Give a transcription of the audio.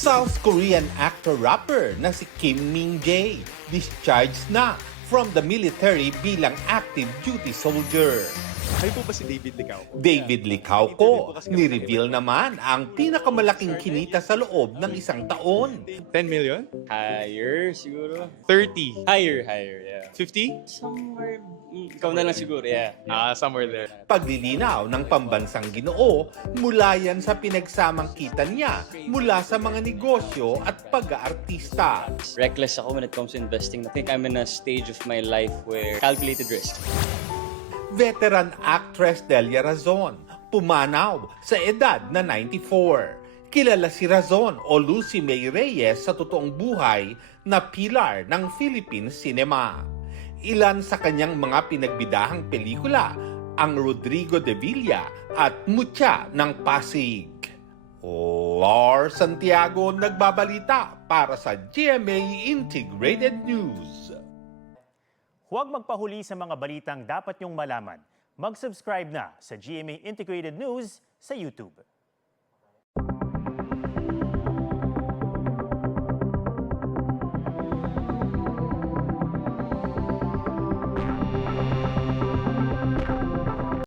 South Korean actor-rapper na si Kim Min-jae discharged na from the military bilang active duty soldier. Kayo po ba si David Licao? David Licao ko, ni-reveal naman ang pinakamalaking kinita sa loob ng isang taon. 10 million? Higher, siguro. 30? Higher, yeah. 50? Somewhere, ikaw na lang siguro, yeah. Somewhere there. Paglilinaw ng pambansang Ginoo, mula yan sa pinagsamang kita niya mula sa mga negosyo at pag-aartista. Reckless ako when it comes to investing. I think I'm in a stage of my life where calculated risk. Veteran actress Delia Razon, pumanaw sa edad na 94. Kilala si Razon o Lucy May Reyes sa totoong buhay na pilar ng Philippine cinema. Ilan sa kanyang mga pinagbidahang pelikula, ang Rodrigo de Villa at Mutya ng Pasig. Lars Santiago nagbabalita para sa GMA Integrated News. Huwag magpahuli sa mga balitang dapat niyong malaman. Mag-subscribe na sa GMA Integrated News sa YouTube.